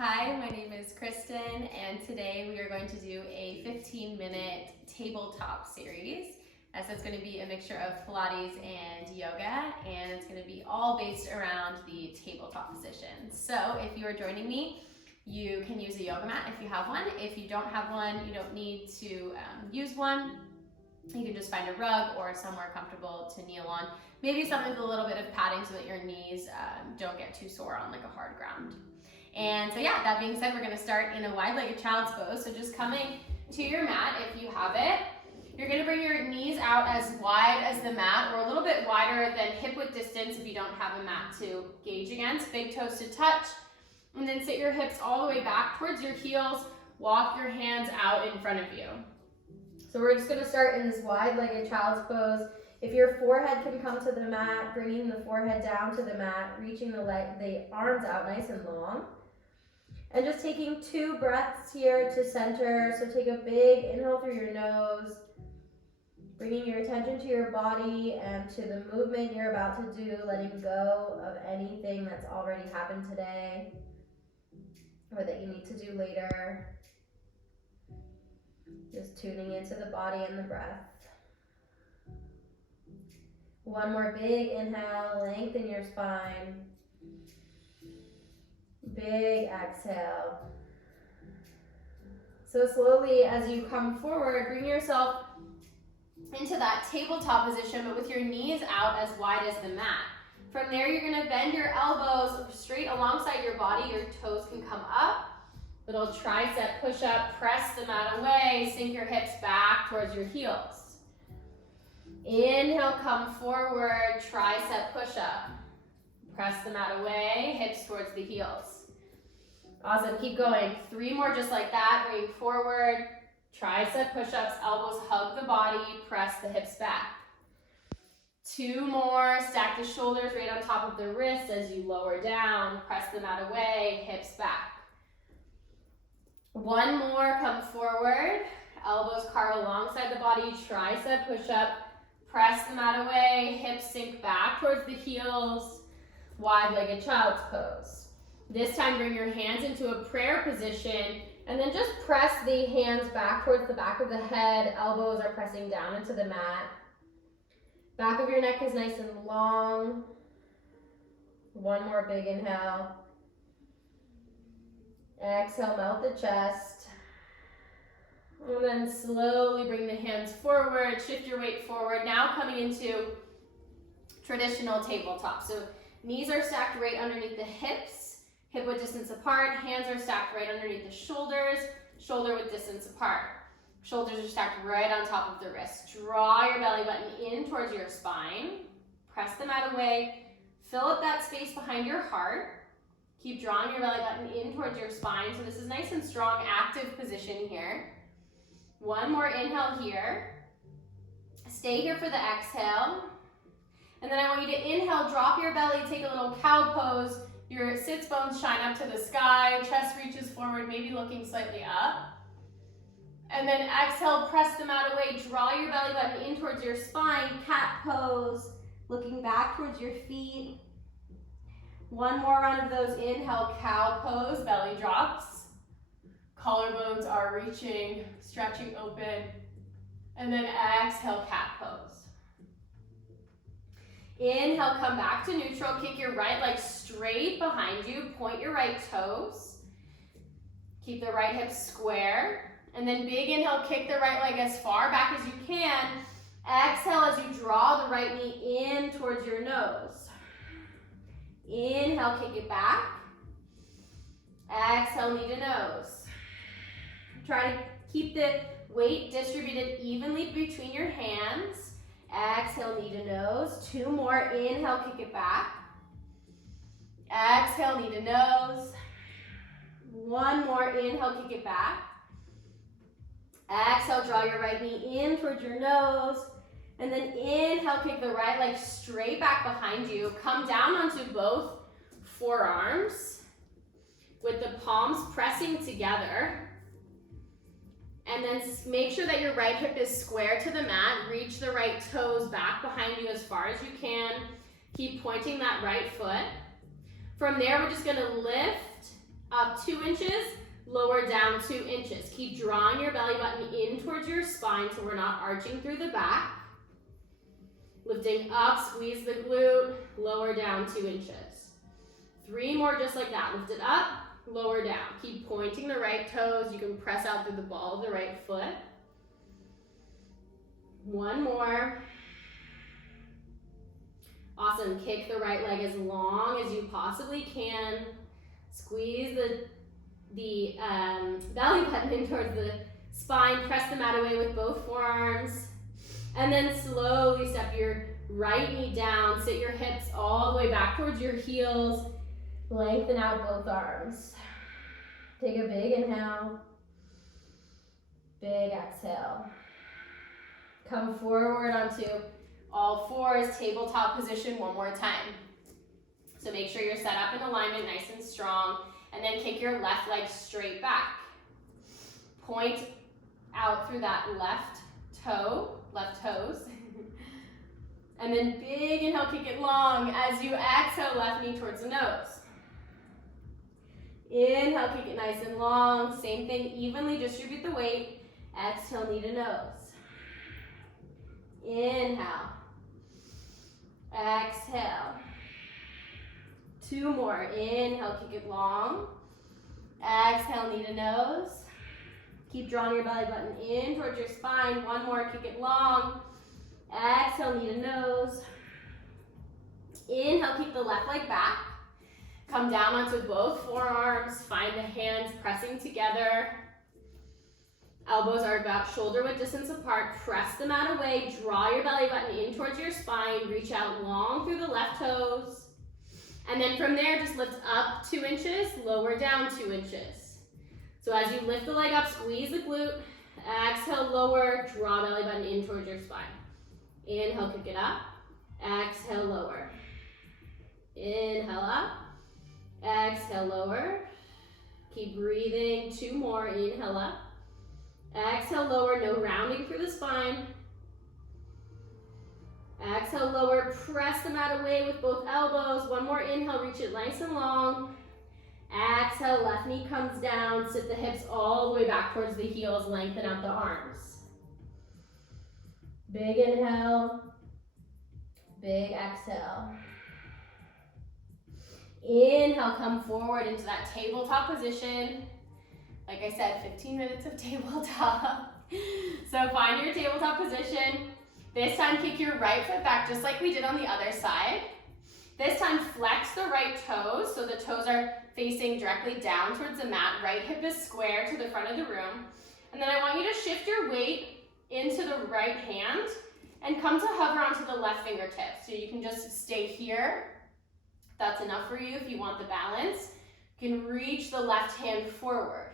Hi, my name is Kristen, and today we are going to do a 15-minute tabletop series. So it's going to be a mixture of Pilates and yoga, and it's going to be all based around the tabletop position. So if you are joining me, you can use a yoga mat if you have one. If you don't have one, you don't need to use one. You can just find a rug or somewhere comfortable to kneel on. Maybe something with a little bit of padding so that your knees don't get too sore on like a hard ground. And so yeah, that being said, we're gonna start in a wide-legged child's pose. So just coming to your mat, if you have it, you're gonna bring your knees out as wide as the mat or a little bit wider than hip-width distance if you don't have a mat to gauge against. Big toes to touch, and then sit your hips all the way back towards your heels. Walk your hands out in front of you. So we're just gonna start in this wide-legged child's pose. If your forehead can come to the mat, bringing the forehead down to the mat, reaching the arms out nice and long. And just taking 2 breaths here to center. So take a big inhale through your nose, bringing your attention to your body and to the movement you're about to do, letting go of anything that's already happened today or that you need to do later. Just tuning into the body and the breath. One more big inhale, lengthen your spine. Big exhale. So slowly as you come forward, bring yourself into that tabletop position, but with your knees out as wide as the mat. From there, you're gonna bend your elbows straight alongside your body. Your toes can come up. Little tricep push-up, press the mat away, sink your hips back towards your heels. Inhale, come forward, tricep push-up. Press the mat away, hips towards the heels. Awesome, keep going. 3 more just like that, bring forward, tricep push-ups, elbows hug the body, press the hips back. 2 more, stack the shoulders right on top of the wrists as you lower down, press the mat away, hips back. 1 more, come forward, elbows carve alongside the body, tricep push-up, press the mat away, hips sink back towards the heels, wide-legged child's pose. This time, bring your hands into a prayer position, and then just press the hands back towards the back of the head. Elbows are pressing down into the mat. Back of your neck is nice and long. 1 more big inhale. Exhale, melt the chest. And then slowly bring the hands forward, shift your weight forward. Now coming into traditional tabletop. So knees are stacked right underneath the hips, hip width distance apart. Hands are stacked right underneath the shoulders, shoulder width distance apart. Shoulders are stacked right on top of the wrist. Draw your belly button in towards your spine. Press the mat away. Fill up that space behind your heart. Keep drawing your belly button in towards your spine. So this is nice and strong, active position here. 1 more inhale here. Stay here for the exhale. And then I want you to inhale, drop your belly, take a little cow pose. Your sits bones shine up to the sky, chest reaches forward, maybe looking slightly up. And then exhale, press the mat away, draw your belly button in towards your spine, cat pose, looking back towards your feet. 1 more round of those. Inhale, cow pose, belly drops. Collarbones are reaching, stretching open. And then exhale, cat pose. Inhale, come back to neutral. Kick your right leg straight behind you. Point your right toes. Keep the right hip square. And then big inhale, kick the right leg as far back as you can. Exhale as you draw the right knee in towards your nose. Inhale, kick it back. Exhale, knee to nose. Try to keep the weight distributed evenly between your hands. Exhale, knee to nose. 2 more. Inhale, kick it back. Exhale, knee to nose. 1 more. Inhale, kick it back. Exhale, draw your right knee in towards your nose. And then inhale, kick the right leg straight back behind you. Come down onto both forearms with the palms pressing together. And then make sure that your right hip is square to the mat. Reach the right toes back behind you as far as you can. Keep pointing that right foot. From there, we're just gonna lift up 2 inches, lower down 2 inches. Keep drawing your belly button in towards your spine so we're not arching through the back. Lifting up, squeeze the glute, lower down 2 inches. 3 more just like that. Lift it up, lower down. Keep pointing the right toes. You can press out through the ball of the right foot. 1 more. Awesome. Kick the right leg as long as you possibly can. Squeeze the belly button in towards the spine. Press the mat away with both forearms. And then slowly step your right knee down. Sit your hips all the way back towards your heels. Lengthen out both arms. Take a big inhale. Big exhale. Come forward onto all fours, tabletop position one more time. So make sure you're set up in alignment, nice and strong. And then kick your left leg straight back. Point out through that left toes. And then big inhale, kick it long. As you exhale, left knee towards the nose. Inhale, kick it nice and long. Same thing, evenly distribute the weight. Exhale, knee to nose. Inhale. Exhale. 2 more. Inhale, kick it long. Exhale, knee to nose. Keep drawing your belly button in towards your spine. 1 more, kick it long. Exhale, knee to nose. Inhale, keep the left leg back. Come down onto both forearms. Find the hands pressing together. Elbows are about shoulder width distance apart. Press the mat away. Draw your belly button in towards your spine. Reach out long through the left toes. And then from there, just lift up 2 inches, lower down 2 inches. So as you lift the leg up, squeeze the glute. Exhale, lower. Draw belly button in towards your spine. Inhale, kick it up. Exhale, lower. Inhale up. Exhale, lower. Keep breathing. 2 more. Inhale up. Exhale, lower. No rounding through the spine. Exhale, lower. Press the mat away with both elbows. 1 more inhale. Reach it nice and long. Exhale, left knee comes down. Sit the hips all the way back towards the heels. Lengthen out the arms. Big inhale. Big exhale. Inhale, come forward into that tabletop position. Like I said, 15 minutes of tabletop. So find your tabletop position. This time, kick your right foot back just like we did on the other side. This time, flex the right toes, so the toes are facing directly down towards the mat. Right hip is square to the front of the room. And then I want you to shift your weight into the right hand and come to hover onto the left fingertips. So you can just stay here. That's enough for you if you want the balance. You can reach the left hand forward.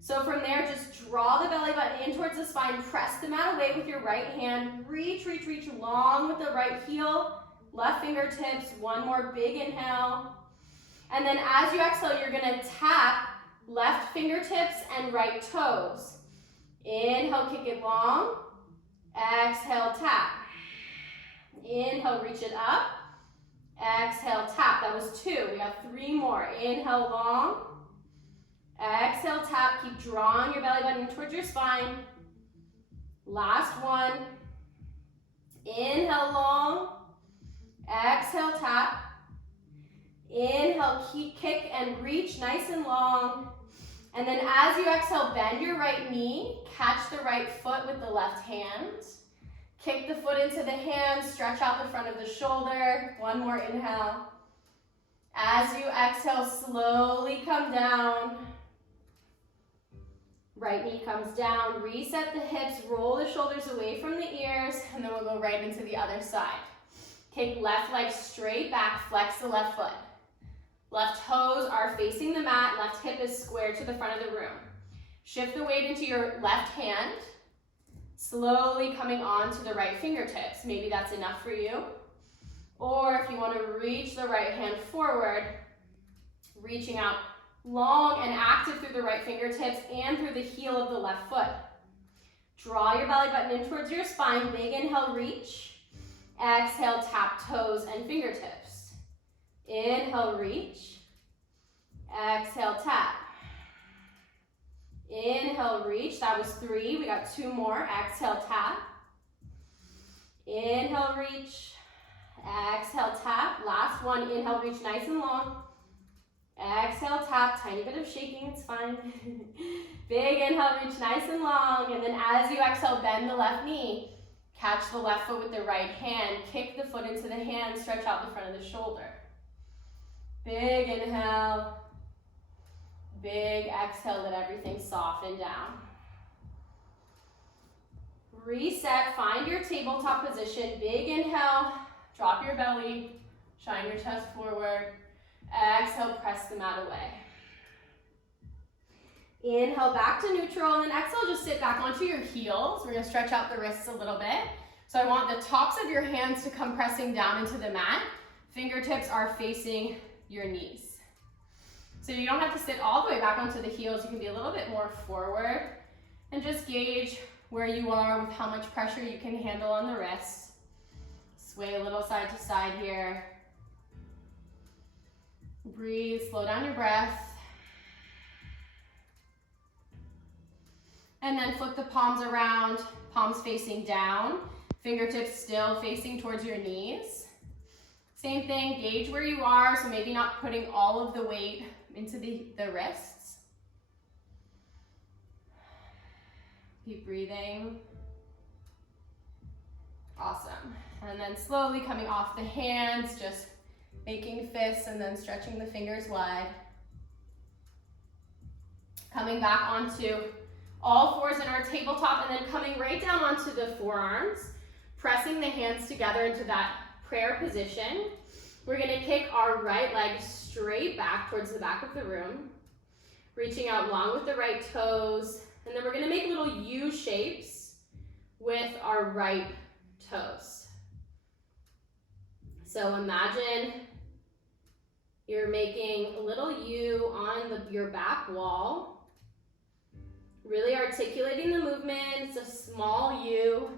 So from there, just draw the belly button in towards the spine. Press the mat away with your right hand. Reach, reach, reach long with the right heel. Left fingertips. 1 more big inhale. And then as you exhale, you're going to tap left fingertips and right toes. Inhale, kick it long. Exhale, tap. Inhale, reach it up. Exhale, tap. That was 2. We got 3 more. Inhale, long. Exhale, tap. Keep drawing your belly button towards your spine. Last 1. Inhale, long. Exhale, tap. Inhale, kick and reach nice and long. And then as you exhale, bend your right knee. Catch the right foot with the left hand. Kick the foot into the hand. Stretch out the front of the shoulder. 1 more inhale. As you exhale, slowly come down. Right knee comes down. Reset the hips. Roll the shoulders away from the ears. And then we'll go right into the other side. Kick left leg straight back. Flex the left foot. Left toes are facing the mat. Left hip is square to the front of the room. Shift the weight into your left hand. Slowly coming on to the right fingertips. Maybe that's enough for you. Or if you want to reach the right hand forward, reaching out long and active through the right fingertips and through the heel of the left foot. Draw your belly button in towards your spine. Big inhale, reach. Exhale, tap toes and fingertips. Inhale, reach. Exhale, tap. Inhale, reach. That was 3. We got 2 more. Exhale, tap. Inhale, reach. Exhale, tap. Last one. Inhale, reach nice and long. Exhale, tap. Tiny bit of shaking, it's fine. Big inhale, reach nice and long. And then as you exhale, bend the left knee. Catch the left foot with the right hand. Kick the foot into the hand. Stretch out the front of the shoulder. Big inhale. Big exhale. Let everything soften down. Reset. Find your tabletop position. Big inhale. Drop your belly. Shine your chest forward. Exhale. Press the mat away. Inhale back to neutral, and then exhale, just sit back onto your heels. We're gonna stretch out the wrists a little bit. So I want the tops of your hands to come pressing down into the mat. Fingertips are facing your knees. So you don't have to sit all the way back onto the heels. You can be a little bit more forward and just gauge where you are with how much pressure you can handle on the wrists. Sway a little side to side here. Breathe, slow down your breath. And then flip the palms around, palms facing down, fingertips still facing towards your knees. Same thing, gauge where you are, so maybe not putting all of the weight into the wrists. Keep breathing. Awesome. And then slowly coming off the hands, just making fists and then stretching the fingers wide. Coming back onto all fours in our tabletop, and then coming right down onto the forearms, pressing the hands together into that prayer position. We're gonna kick our right leg straight back towards the back of the room, reaching out long with the right toes, and then we're gonna make little U shapes with our right toes. So imagine you're making a little U on your back wall. Really articulating the movement. It's a small U.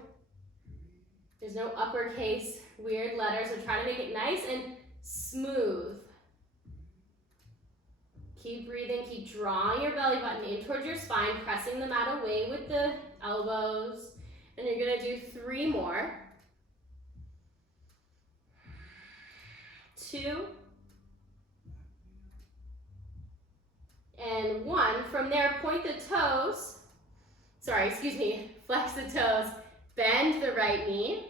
There's no uppercase, weird letters. So try to make it nice and smooth. Keep breathing, keep drawing your belly button in towards your spine, pressing the mat away with the elbows. And you're gonna do 3 more. 2. And 1. From there, point the toes. Flex the toes. Bend the right knee.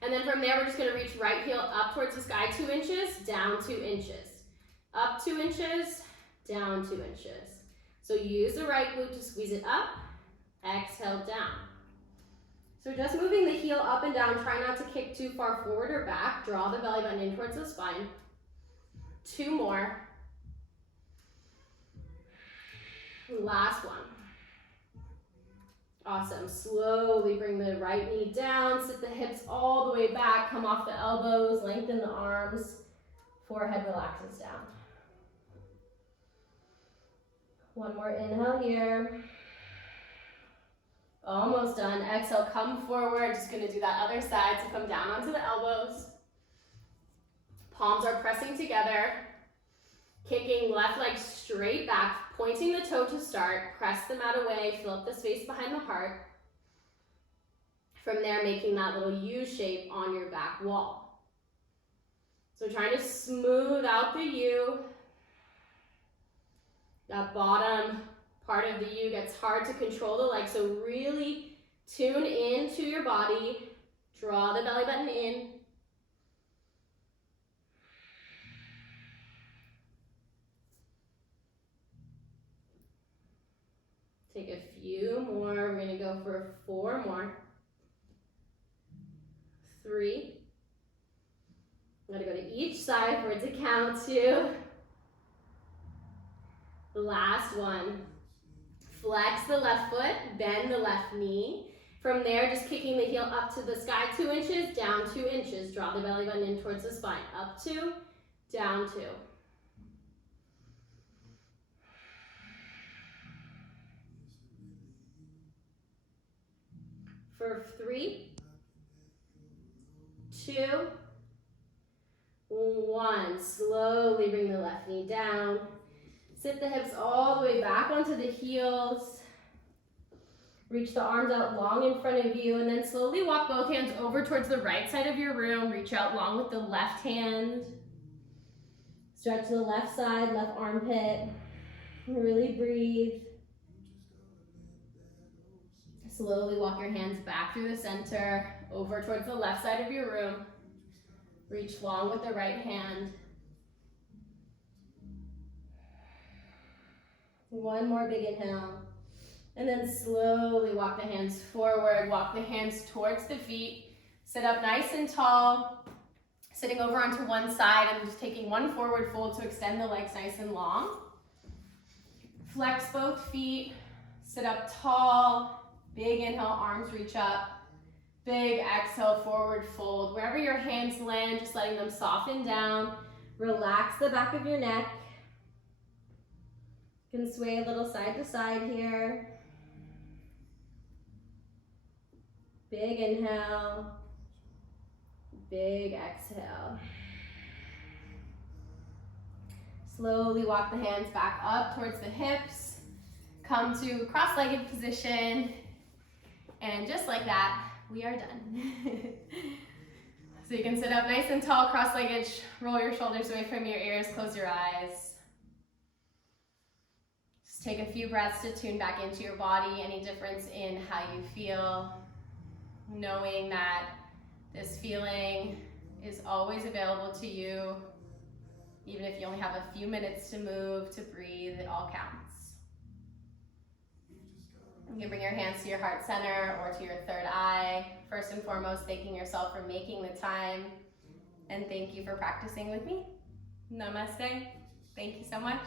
And then from there, we're just gonna reach right heel up towards the sky 2 inches, down 2 inches. Up 2 inches, down 2 inches. So use the right glute to squeeze it up. Exhale, down. So just moving the heel up and down. Try not to kick too far forward or back. Draw the belly button in towards the spine. 2 more. Last one. Awesome. Slowly bring the right knee down, sit the hips all the way back, come off the elbows, lengthen the arms, forehead relaxes down. 1 more inhale here. Almost done. Exhale, come forward. Just gonna do that other side, so come down onto the elbows. Palms are pressing together. Kicking left leg straight back, pointing the toe to start, press the mat away, fill up the space behind the heart. From there, making that little U shape on your back wall. So trying to smooth out the U. That bottom part of the U gets hard to control the leg, so really tune into your body, draw the belly button in. Take a few more. We're gonna go for 4 more. 3. I'm gonna go to each side for it to count 2. The last one. Flex the left foot, bend the left knee. From there, just kicking the heel up to the sky 2 inches, down 2 inches. Draw the belly button in towards the spine. Up 2, down 2. For 3, 2, 1. Slowly bring the left knee down. Sit the hips all the way back onto the heels. Reach the arms out long in front of you, and then slowly walk both hands over towards the right side of your room. Reach out long with the left hand. Stretch the left side, left armpit. Really breathe. Slowly walk your hands back through the center, over towards the left side of your room. Reach long with the right hand. One more big inhale. And then slowly walk the hands forward, walk the hands towards the feet. Sit up nice and tall, sitting over onto one side and just taking one forward fold to extend the legs nice and long. Flex both feet, sit up tall, big inhale, arms reach up. Big exhale, forward fold. Wherever your hands land, just letting them soften down. Relax the back of your neck. You can sway a little side to side here. Big inhale, big exhale. Slowly walk the hands back up towards the hips. Come to cross-legged position. And just like that, we are done. So you can sit up nice and tall, cross-legged, roll your shoulders away from your ears, close your eyes. Just take a few breaths to tune back into your body, any difference in how you feel, knowing that this feeling is always available to you. Even if you only have a few minutes to move, to breathe, it all counts. You can bring your hands to your heart center or to your third eye. First and foremost, thanking yourself for making the time. And thank you for practicing with me. Namaste. Thank you so much.